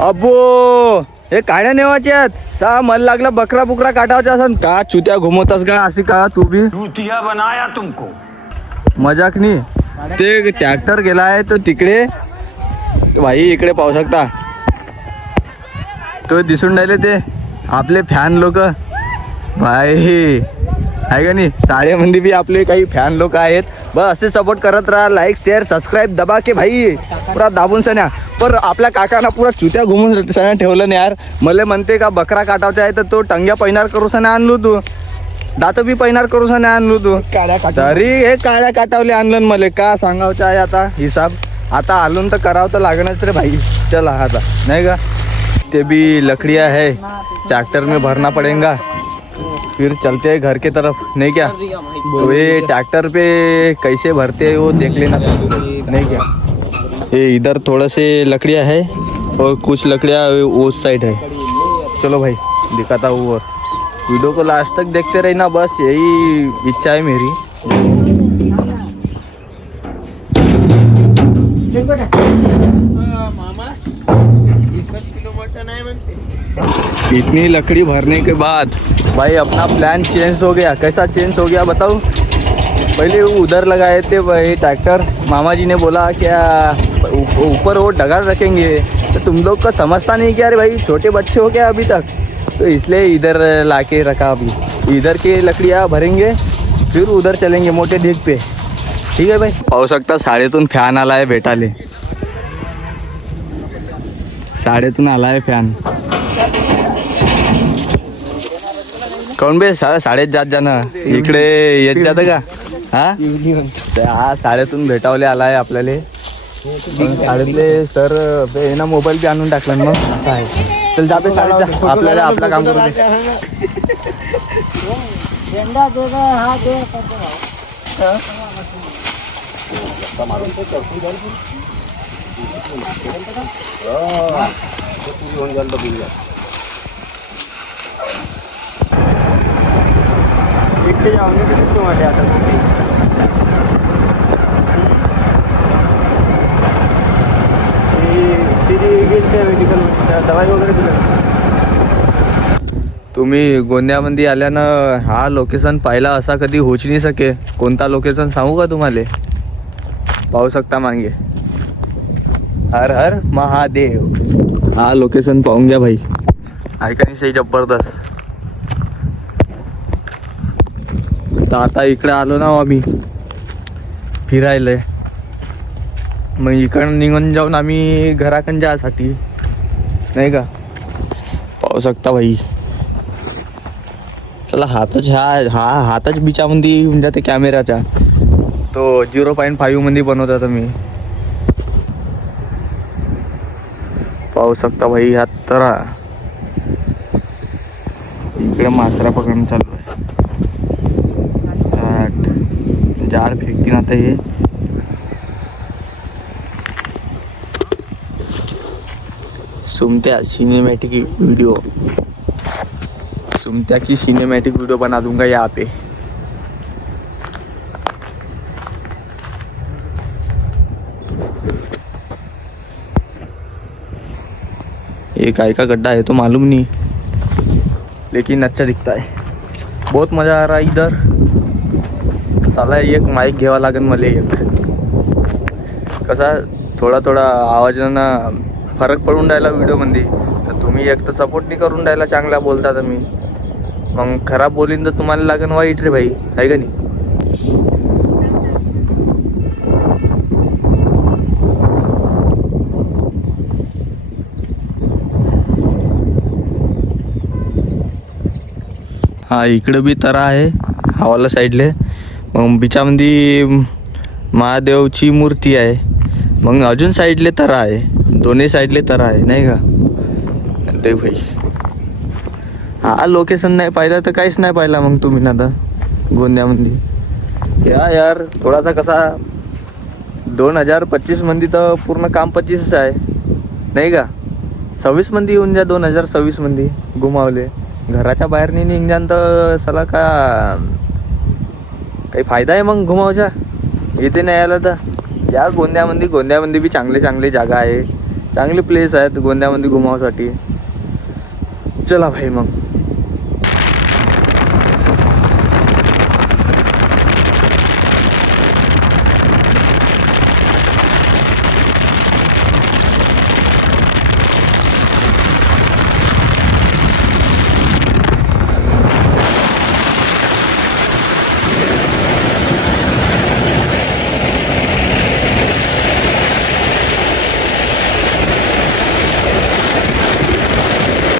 अबो हे काड्या नेवाच्या आहेत का? मला लागला बकरा बुकरा काटावचा असन का? चुत्या घुमवतास का अशी का? तू बी चूतिया बनाया तुमको. मजाक नाही. ते ट्रॅक्टर गेला आहे तो तिकडे. भाई इकडे पाहू शकता तो दिसून राहिले ते आपले फॅन लोक. भाई आहे का नाही? शाळेमध्ये बी आपले काही फॅन लोक आहेत. बस असे सपोर्ट करत राहा. लाईक शेअर सबस्क्राईब दबा के भाई पुरा दाबून सन्या. पर आपल्या काकांना पुरा चुत्या घुमून सन्या ठेवलं नाही यार. मला म्हणते का बकरा काटावचा आहे तर तो टंग्या पैनार करू सन्या आणलो तू. दात बी पैनार करू सन्या आणलो तू. तरी हे काळ्या काटावले आणलं मला. का सांगावचं आहे आता हिसाब. आता आलून तर करावं तर लागणच रे भाई. चला आता नहीं का? ते भी लकड़िया है ट्रैक्टर में भरना पड़ेगा. फिर चलते हैं घर के तरफ नहीं क्या? तो ये ट्रैक्टर पे कैसे भरते हैं वो देख लेना नहीं क्या? ये इधर थोड़ा से लकड़ियाँ है और कुछ लकड़ियाँ उस साइड है. चलो भाई दिखाता हूँ. और वीडियो को लास्ट तक देखते रहना. बस यही इच्छा है मेरी. इतनी लकड़ी भरने के बाद भाई अपना प्लान चेंज हो गया. कैसा चेंज हो गया बताऊँ? पहले वो उधर लगाए थे वही ट्रैक्टर. मामा जी ने बोला क्या ऊपर वो डगाड़ रखेंगे. तो तुम लोग का समझता नहीं क्या? अरे भाई छोटे बच्चे हो क्या अभी तक? तो इसलिए इधर लाके रखा. अभी इधर की लकड़ियाँ भरेंगे फिर उधर चलेंगे मोटे ढीग पे. ठीक है भाई. पाहू शकता शाळेतून फॅन आला आहे भेटाले. शाळेतून आला आहे फॅन. कोण बे शाळेत जात जाणं इकडे येत जातं का? हा शाळेतून भेटावले आला आहे आपल्याला. शाळेतले सर हे ना मोबाईल बी आणून टाकला. मग चल जाते शाळेत जा. आपल्याला आपलं काम करू दे. जाऊंगे किती तुम्हाला आता दवाई वगैरे दिलं. तुम्ही गोंद्यामध्ये आल्यानं हा लोकेशन पाहिला असा कधी होच नाही सके. कोणता लोकेशन सांगू का तुम्हाला? पाहू शकता मागे हर हर महादेव. हा लोकेशन पाहून घ्या भाई. ऐका नाही सही जबरदस्त. तर आता इकडे आलो ना आम्ही फिरायला. मग इकडं निघून जाऊन आम्ही घराकडे जायसाठी नाही का? पाहू शकता भाई. चला हातच हातच बिचामध्ये येऊन जाते कॅमेराच्या. तो 0.5 मध्ये बनवता मी. पाहू शकता भाई. हात तर इकडे मात्रा पकडून चालू आहे. जाळ फेकतीन आता हे. सुमत्या सिनेमैटिक वीडियो. सुमत्या की सिनेमैटिक वीडियो बना दूंगा यहाँ पे. ये काय का गड्ढा है तो मालूम नहीं लेकिन अच्छा दिखता है. बहुत मजा आ रहा है इधर. साला एक माईक घ्यावा लागेल मला. एक कसा थोडा थोडा आवाजानं फरक पडून राहिला व्हिडिओमध्ये. तर तुम्ही एक तर सपोर्ट नाही करून राहिला चांगला बोलता. तर मी मग खराब बोलीन तर तुम्हाला लागेल वाईट रे भाई. आहे का नाही? हा इकडे बी तरा आहे हवाला साईडले. मग बिचामध्ये महादेवची मूर्ती आहे. मग अजून साईडले तरा आहे. दोन्ही साईडले तरा आहे नाही का? देख भाई हा लोकेशन नाही पाहिला तर काहीच नाही पाहिला मग तुम्ही ना आता गोंद्यामध्ये. यार थोडासा कसा 2025 मध्ये तर पूर्ण काम 25च आहे नाही का? 26 मध्ये येऊन जा. 2026 मध्ये घुमावले. घराच्या बाहेर नाही निघान तर सला का काही फायदा आहे मग घुमावच्या. इथे नाही आला तर या गोंद्यामध्ये बी चांगले चांगले जागा आहे. चांगले प्लेस आहेत गोंद्यामध्ये घुमावासाठी. चला भाई मग